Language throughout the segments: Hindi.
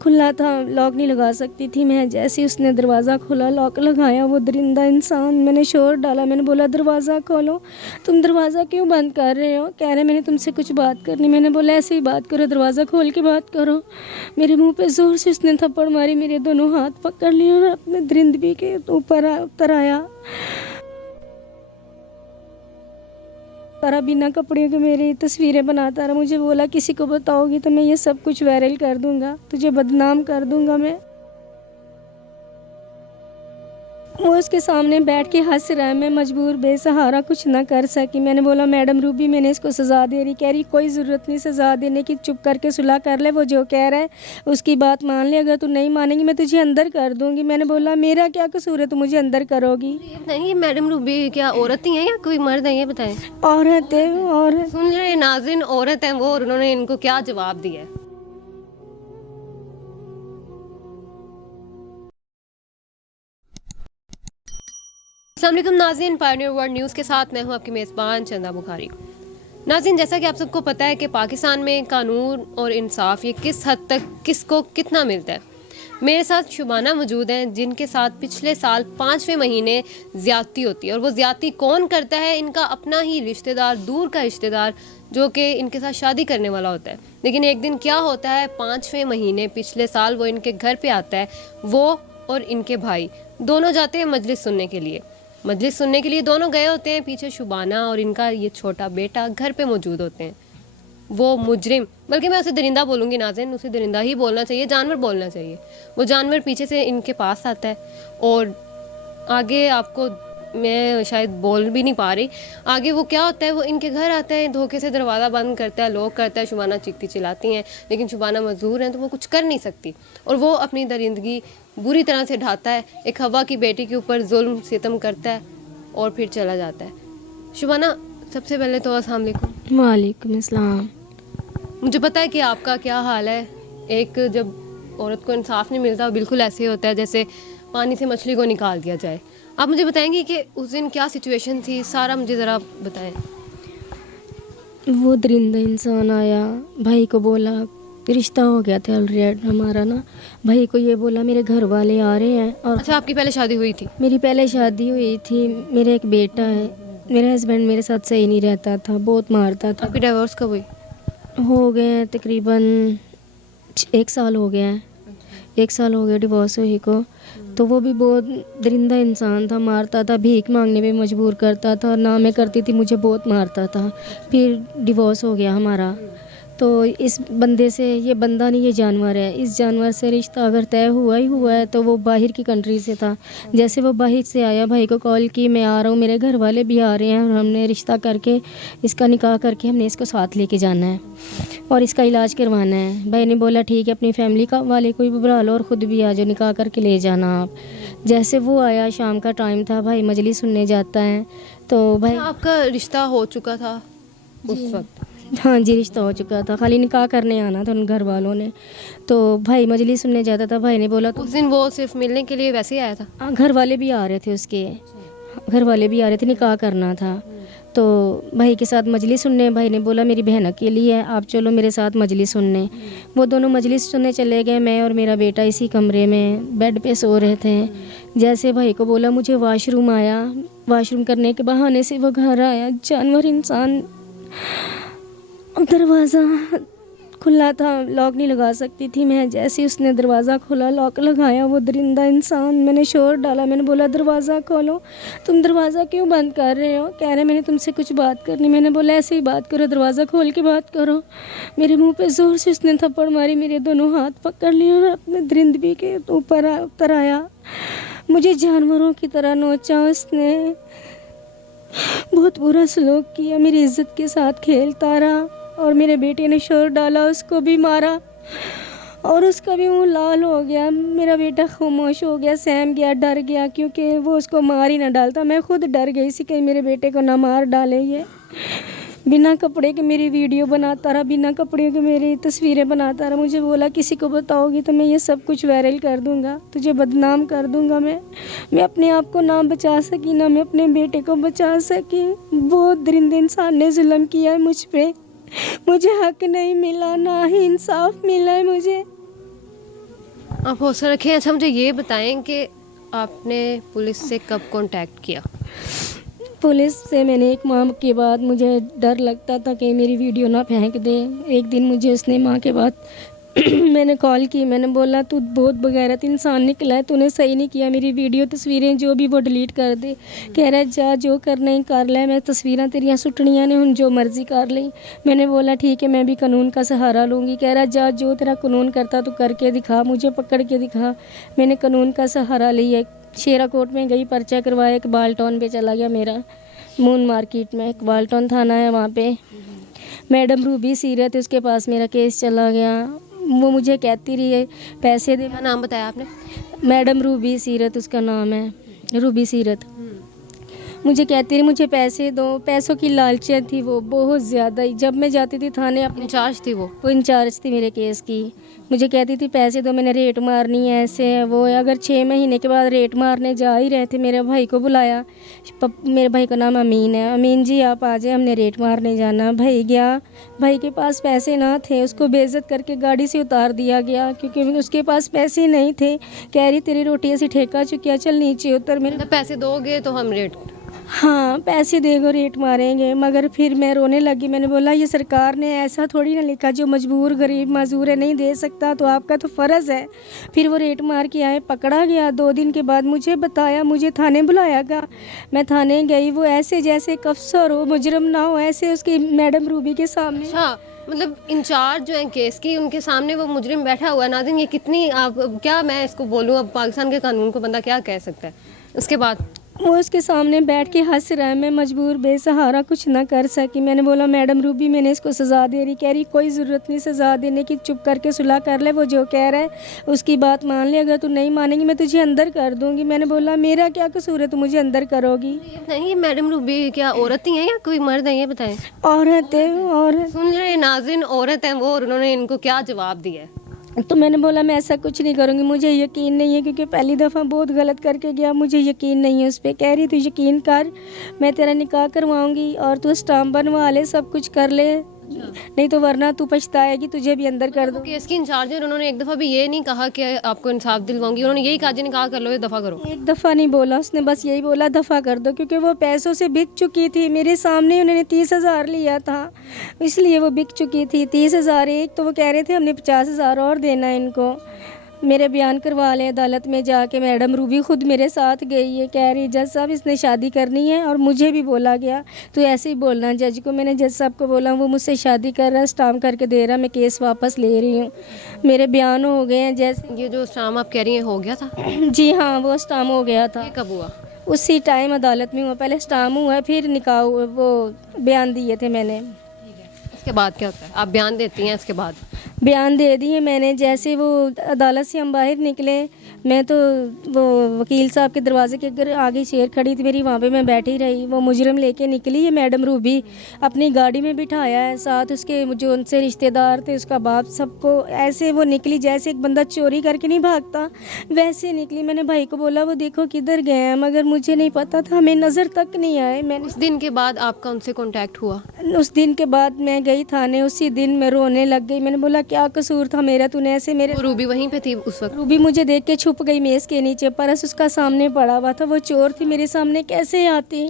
खुला था, लॉक नहीं लगा सकती थी मैं। जैसे ही उसने दरवाज़ा खोला, लॉक लगाया, वो दरिंदा इंसान, मैंने शोर डाला, मैंने बोला दरवाज़ा खोलो। तुम दरवाज़ा क्यों बंद कर रहे हो? कह रहे मैंने तुमसे कुछ बात करनी। मैंने बोला ऐसे ही बात करो, दरवाज़ा खोल के बात करो। मेरे मुंह पे ज़ोर से उसने थप्पड़ मारी, मेरे दोनों हाथ पकड़ लिए और अपने दरिंदगी के ऊपर उतर आया। तारा बिना कपड़े के मेरी तस्वीरें बनाता रहा। मुझे बोला किसी को बताओगी तो मैं ये सब कुछ वायरल कर दूंगा, तुझे बदनाम कर दूंगा मैं। वो उसके सामने बैठ के हंस रहा है। मैं मजबूर बेसहारा कुछ ना कर सकी। मैंने बोला मैडम रूबी मैंने इसको सज़ा दे रही। कह रही कोई ज़रूरत नहीं सज़ा देने की, चुप करके सुलह कर ले, वो जो कह रहा है उसकी बात मान ले। अगर तू नहीं मानेगी मैं तुझे अंदर कर दूंगी। मैंने बोला मेरा क्या कसूर है, तू मुझे अंदर करोगी? नहीं, मैडम रूबी क्या औरत ही है या कोई मर्द है, ये बताएं। औरत है और सुन रहे हैं नाज़रीन, औरत है वो, और उन्होंने इनको क्या जवाब दिया है। अस्सलाम वालेकुम नाज़रीन, पायनियर वर्ल्ड न्यूज़ के साथ मैं हूं आपकी मेज़बान चंदा बुखारी। नाज़रीन, जैसा कि आप सबको पता है कि पाकिस्तान में कानून और इंसाफ ये किस हद तक किसको कितना मिलता है। मेरे साथ शुबाना मौजूद हैं जिनके साथ पिछले साल 5वें महीने ज़्यादती होती है, और वो ज़्यादती कौन करता है? इनका अपना ही रिश्तेदार, दूर का रिश्तेदार, जो कि इनके साथ शादी करने वाला होता है। लेकिन एक दिन क्या होता है, 5वें महीने पिछले साल वो इनके घर पे आता है। वो और इनके भाई दोनों जाते हैं मजलिस सुनने के लिए। मजलिस सुनने के लिए दोनों गए होते हैं। पीछे शुबाना और इनका ये छोटा बेटा घर पे मौजूद होते हैं। वो मुजरिम, बल्कि मैं उसे दरिंदा बोलूँगी नाज़रीन, उसे दरिंदा ही बोलना चाहिए, जानवर बोलना चाहिए। वो जानवर पीछे से इनके पास आता है और आगे आपको मैं शायद बोल भी नहीं पा रही। आगे वो क्या होता है, वो इनके घर आता है, धोखे से दरवाज़ा बंद करता है, लॉक करता है। शुबाना चीखती चिल्लाती हैं, लेकिन शुबाना मजबूर है तो वो कुछ कर नहीं सकती, और वो अपनी दरिंदगी बुरी तरह से ढाता है। एक हवा की बेटी के ऊपर जुल्म सितम करता है और फिर चला जाता है। शुबाना, सबसे पहले तो अस्सलाम वालेकुम। वालेकुम अस्सलाम। मुझे पता है कि आपका क्या हाल है। एक जब औरत को इंसाफ नहीं मिलता, बिल्कुल ऐसे ही होता है जैसे पानी से मछली को निकाल दिया जाए। आप मुझे बताएंगे कि उस दिन क्या सिचुएशन थी, सारा मुझे ज़रा बताएं। वो दरिंदा इंसान आया, भाई को बोला, रिश्ता हो गया था ऑलरेडी हमारा ना। भाई को ये बोला मेरे घर वाले आ रहे हैं। और अच्छा, आपकी पहले शादी हुई थी? मेरी पहले शादी हुई थी, मेरा एक बेटा है। मेरा हस्बैंड मेरे साथ सही नहीं रहता था, बहुत मारता था। आपकी डिवोर्स कब हुई? हो गए तकरीबन 1 साल हो गया है। 1 साल हो गया डिवोर्स हुई को। तो वो भी बहुत दरिंदा इंसान था, मारता था, भीख मांगने पे मजबूर करता था, ना मैं करती थी मुझे बहुत मारता था। फिर डिवोर्स हो गया हमारा। तो इस बंदे से, ये बंदा नहीं ये जानवर है, इस जानवर से रिश्ता अगर तय हुआ ही हुआ है तो वो बाहर की कंट्री से था। जैसे वो बाहर से आया, भाई को कॉल की मैं आ रहा हूँ, मेरे घर वाले भी आ रहे हैं और हमने रिश्ता करके इसका निकाह करके हमने इसको साथ लेके जाना है और इसका इलाज करवाना है। भाई ने बोला ठीक है, अपनी फैमिली का वाले कोई भी बुला लो और ख़ुद भी आ जाओ, निकाह करके ले जाना आप। जैसे वो आया, शाम का टाइम था, भाई मजलिस सुनने जाता है। तो भाई आपका रिश्ता हो चुका था उस वक्त? हाँ जी, रिश्ता हो चुका था, खाली निकाह करने आना था उन घर वालों ने। तो भाई मजलिस सुनने जाता था। भाई ने बोला उस दिन वो सिर्फ मिलने के लिए वैसे ही आया था? घर वाले भी आ रहे थे, उसके घर वाले भी आ रहे थे, निकाह करना था। तो भाई के साथ मजलिस सुनने, भाई ने बोला मेरी बहन अकेली है, आप चलो मेरे साथ मजलिस सुनने। वो दोनों मजलिस सुनने चले गए। मैं और मेरा बेटा इसी कमरे में बेड पे सो रहे थे। जैसे भाई को बोला मुझे वाशरूम आया, वाशरूम करने के बहाने से वो घर आया, जानवर इंसान। दरवाज़ा खुला था, लॉक नहीं लगा सकती थी मैं। जैसे उसने दरवाज़ा खोला, लॉक लगाया, वो दरिंदा इंसान, मैंने शोर डाला, मैंने बोला दरवाज़ा खोलो। तुम दरवाज़ा क्यों बंद कर रहे हो? कह रहे मैंने तुमसे कुछ बात करनी। मैंने बोला ऐसे ही बात करो, दरवाज़ा खोल के बात करो। मेरे मुंह पे ज़ोर से उसने थप्पड़ मारी, मेरे दोनों हाथ पकड़ लिए और अपने दरिंदगी के ऊपर उतर आया। मुझे जानवरों की तरह नोचा उसने, बहुत बुरा सलूक किया, मेरी इज्जत के साथ खेलता रहा। और मेरे बेटे ने शोर डाला, उसको भी मारा और उसका भी मुंह लाल हो गया। मेरा बेटा खामोश हो गया, सहम गया, डर गया, क्योंकि वो उसको मार ही ना डालता। मैं खुद डर गई सी कहीं मेरे बेटे को ना मार डाले। ये बिना कपड़े के मेरी वीडियो बनाता रहा, बिना कपड़े के मेरी तस्वीरें बनाता रहा। मुझे बोला किसी को बताओगी तो मैं ये सब कुछ वायरल कर दूंगा, तुझे बदनाम कर दूंगा मैं अपने आप को ना बचा सकी, ना मैं अपने बेटे को बचा सकी। बहुत दरिंदे इंसान ने जुल्म किया है मुझ पे, मुझे हक नहीं मिला, ना ही इंसाफ मिला है मुझे। आप हौसला रखें। अच्छा मुझे ये बताएं कि आपने पुलिस से कब कांटेक्ट किया? पुलिस से मैंने एक माह के बाद, मुझे डर लगता था कि मेरी वीडियो ना फेंक दे। एक दिन मुझे उसने माह के बाद मैंने कॉल की, मैंने बोला तू बहुत बगैरत इंसान निकला है, तूने सही नहीं किया, मेरी वीडियो तस्वीरें जो भी वो डिलीट कर दे। कह रहा है जा जो करना ही कर ले, मैं तस्वीरें तेरियां सुटनियां ने, हुन जो मर्जी कर ली। मैंने बोला ठीक है मैं भी कानून का सहारा लूँगी। कह रहा जा जो तेरा कानून करता तू करके दिखा, मुझे पकड़ के दिखा। मैंने कानून का सहारा लिया, शेरा कोर्ट में गई, पर्चा करवाया, इकबाल टाउन पे चला गया मेरा, मून मार्केट में इकबाल टाउन थाना है वहाँ पे। मैडम रूबी सीरत उसके पास मेरा केस चला गया। वो मुझे कहती रही है पैसे दे। क्या नाम बताया आपने? मैडम रूबी सीरत उसका नाम है, रूबी सीरत। मुझे कहती रही मुझे पैसे दो, पैसों की लालचियत थी वो बहुत ज़्यादा ही। जब मैं जाती थी थाने, अपने इंचार्ज थी वो? इंचार्ज थी मेरे केस की। मुझे कहती थी पैसे दो, मैंने रेट मारनी है, ऐसे है वो है। अगर 6 महीने के बाद रेट मारने जा ही रहे थे, मेरे भाई को बुलाया, मेरे भाई का नाम अमीन है, अमीन जी आप आ जाए, हमने रेट मारने जाना। भाई गया, भाई के पास पैसे ना थे, उसको बेइज्जत करके गाड़ी से उतार दिया गया क्योंकि उसके पास पैसे नहीं थे। कह रही तेरी रोटी ऐसी ठेका चुकी है, चल नीचे उतर। मेरे पैसे दोगे तो हम रेट, हाँ पैसे देगो रेट मारेंगे। मगर फिर मैं रोने लगी, मैंने बोला ये सरकार ने ऐसा थोड़ी ना लिखा, जो मजबूर गरीब मजदूर है नहीं दे सकता तो आपका तो फ़र्ज़ है। फिर वो रेट मार के आए, पकड़ा गया। 2 दिन के बाद मुझे बताया, मुझे थाने बुलाया गया। मैं थाने गई, वो ऐसे जैसे एक अफसर हो, मुजरम ना हो, ऐसे उसकी मैडम रूबी के सामने। अच्छा मतलब इंचार्ज जो है केस की, उनके सामने वो मुजरिम बैठा हुआ है। नाज़रीन ये कितनी, आप क्या मैं इसको बोलूँ, अब पाकिस्तान के कानून को बंदा क्या कह सकता है। उसके बाद वो उसके सामने बैठ के हंस रहा है। मैं मजबूर बेसहारा कुछ ना कर सकी। मैंने बोला मैडम रूबी मैंने इसको सज़ा दे रही। कह रही कोई ज़रूरत नहीं सज़ा देने की, चुप करके सुलह कर ले, वो जो कह रहा है उसकी बात मान ले, अगर तू नहीं मानेगी मैं तुझे अंदर कर दूंगी। मैंने बोला मेरा क्या कसूर है, तू मुझे अंदर करोगी? नहीं, मैडम रूबी क्या औरत ही है या कोई मर्द है, ये बताएं। औरत है, और सुन रहे नाज़रीन, औरत है वो, और उन्होंने इनको क्या जवाब दिया है? तो मैंने बोला मैं ऐसा कुछ नहीं करूँगी, मुझे यकीन नहीं है क्योंकि पहली दफ़ा बहुत गलत करके गया, मुझे यकीन नहीं है उस पर। कह रही तू यकीन कर, मैं तेरा निकाह करवाऊँगी और तू स्टाम्प बनवा ले, सब कुछ कर ले, नहीं तो वरना तू पछताएगी, तुझे भी अंदर कर दूँ। केस की इंचार्ज है, उन्होंने एक दफ़ा भी ये नहीं कहा कि आपको इंसाफ दिलवाऊंगी, उन्होंने यही कहा जी निकाह कर लो, ये दफ़ा करो। एक दफ़ा नहीं बोला उसने, बस यही बोला दफ़ा कर दो, क्योंकि वो पैसों से बिक चुकी थी। मेरे सामने उन्होंने 30,000 लिया था, इसलिए वो बिक चुकी थी। 30,000 एक, तो वो कह रहे थे हमने 50,000 और देना है इनको। मेरे बयान करवा लें अदालत में जाके। मैडम रूबी खुद मेरे साथ गई है, कह रही जज साहब इसने शादी करनी है। और मुझे भी बोला गया तो ऐसे ही बोलना जज को। मैंने जज साहब को बोला, वो मुझसे शादी कर रहा है, स्टाम्प करके दे रहा, मैं केस वापस ले रही हूँ। मेरे बयान हो गए हैं। जैसे ये जो स्टाम्प आप कह रही हैं हो गया था? जी हाँ, वो स्टाम्प हो गया था। ये कब हुआ? उसी टाइम अदालत में हुआ, पहले स्टाम्प हुआ फिर निकाह हुआ, वो बयान दिए थे मैंने। इसके बाद क्या होता है? आप बयान देती हैं, इसके बाद? बयान दे दिए मैंने। जैसे वो अदालत से हम बाहर निकले, मैं तो वो वकील साहब के दरवाजे के अगर आगे चेयर खड़ी थी मेरी, वहाँ पे मैं बैठी रही। वो मुजरम लेके निकली है मैडम रूबी, अपनी गाड़ी में बिठाया है, साथ उसके जो उनसे रिश्तेदार थे, उसका बाप, सबको। ऐसे वो निकली जैसे एक बंदा चोरी करके नहीं भागता, वैसे निकली। मैंने भाई को बोला वो देखो किधर गए हैं, मगर मुझे नहीं पता था, हमें नज़र तक नहीं आए। मैंने उस दिन के बाद आपका उनसे कॉन्टैक्ट हुआ? उस दिन के बाद मैं गई थाने, उसी दिन मैं रोने लग गई। मैंने बोला क्या कसूर था मेरा, तूने ऐसे मेरे। वो रूबी वहीं पे थी उस वक्त? रूबी मुझे देख के छुप गई मेज़ के नीचे, पर्स उसका सामने पड़ा हुआ था। वो चोर थी, मेरे सामने कैसे आती।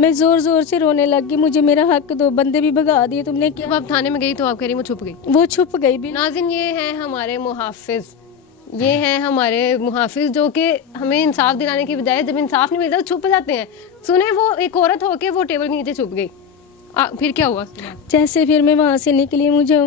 मैं ज़ोर ज़ोर से रोने लग गई, मुझे मेरा हक दो, बंदे भी भगा दिए तुमने। जब आप थाने में गई तो आप कह रही वो छुप गई? वो छुप गई भी। नाज़रीन ये हैं हमारे मुहाफिज, ये हैं हमारे मुहाफिज जो कि हमें इंसाफ दिलाने की बजाय जब इंसाफ नहीं मिलता तो छुप जाते हैं। सुने वो एक औरत होके वो टेबल के नीचे छुप गई, फिर क्या हुआ? जैसे फिर मैं वहाँ से निकली, मुझे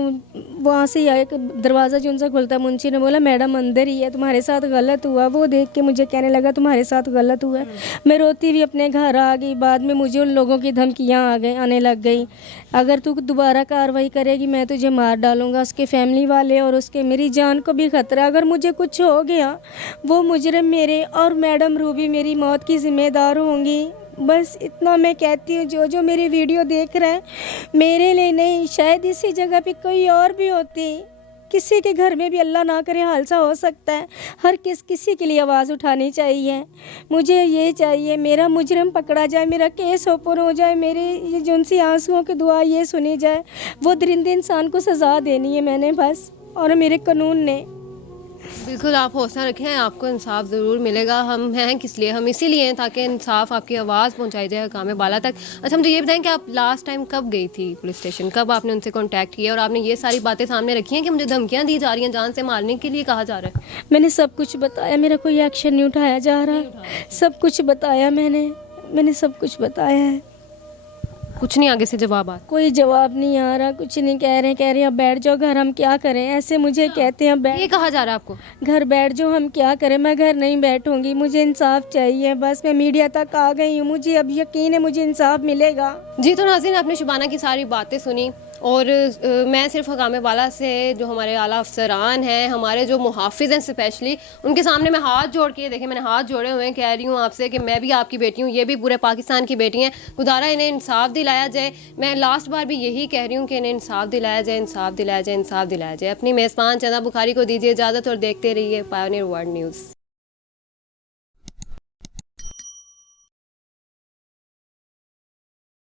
वहाँ से आया, दरवाज़ा जो उनसे खुलता, मुंशी ने बोला मैडम अंदर ही है, तुम्हारे साथ गलत हुआ। वो देख के मुझे कहने लगा तुम्हारे साथ गलत हुआ है। मैं रोती हुई अपने घर आ गई। बाद में मुझे उन लोगों की धमकियाँ आने लग गई, अगर तू दोबारा कार्रवाई करेगी मैं तुझे मार डालूँगा। उसके फैमिली वाले और उसके मेरी जान को भी खतरा, अगर मुझे कुछ हो गया वो मुजरिम मेरे और मैडम रूबी मेरी मौत की ज़िम्मेदार होंगी। बस इतना मैं कहती हूँ, जो मेरी वीडियो देख रहा है, मेरे लिए नहीं, शायद इसी जगह पे कोई और भी होती, किसी के घर में भी अल्लाह ना करे हादसा हो सकता है। हर किसी के लिए आवाज़ उठानी चाहिए। मुझे ये चाहिए मेरा मुजरिम पकड़ा जाए, मेरा केस ओपन हो जाए, मेरे ये जो उनसी आंसुओं की दुआ ये सुनी जाए। वो दरिंदे इंसान को सज़ा देनी है मैंने बस, और मेरे कानून ने। बिल्कुल आप हौसला रखें, आपको इंसाफ ज़रूर मिलेगा। हम हैं किस लिए, हम इसीलिए हैं ताकि इंसाफ आपकी आवाज़ पहुंचाई जाए हकाम बाला तक। अच्छा मुझे ये बताएं कि आप लास्ट टाइम कब गई थी पुलिस स्टेशन, कब आपने उनसे कांटेक्ट किया और आपने ये सारी बातें सामने रखी हैं कि मुझे धमकियां दी जा रही हैं, जान से मारने के लिए कहा जा रहा है? मैंने सब कुछ बताया, मेरा कोई एक्शन नहीं उठाया जा रहा। सब कुछ बताया मैंने सब कुछ बताया है। कुछ नहीं आगे से जवाब आ कोई जवाब नहीं आ रहा, कुछ नहीं कह रहे हैं अब बैठ जाओ घर, हम क्या करें, ऐसे मुझे कहते हैं ये बैठ कहा जा रहा है आपको? घर बैठ जाओ, हम क्या करें, मैं घर नहीं बैठूंगी, मुझे इंसाफ चाहिए, बस मैं मीडिया तक आ गई हूँ, मुझे अब यकीन है मुझे इंसाफ मिलेगा। जी तो नाज़रीन आपने शुबाना की सारी बातें सुनी और मैं सिर्फ हकाम बाला से जो हमारे आला अफसरान हैं, हमारे जो मुहाफिज़ हैं स्पेशली, उनके सामने मैं हाथ जोड़ के, देखें मैंने हाथ जोड़े हुए हैं, कह रही हूँ आपसे कि मैं भी आपकी बेटी हूँ, ये भी पूरे पाकिस्तान की बेटी हैं, खुदारा इन्हें इंसाफ दिलाया जाए। मैं लास्ट बार भी यही कह रही हूँ कि इन्हें इंसाफ दिलाया जाए, इंसाफ दिलाया जाए, इंसाफ दिलाया जाए। अपनी मेज़बान चंदा बुखारी को दीजिए इजाज़त और देखते रहिए पायोनियर वर्ल्ड न्यूज़।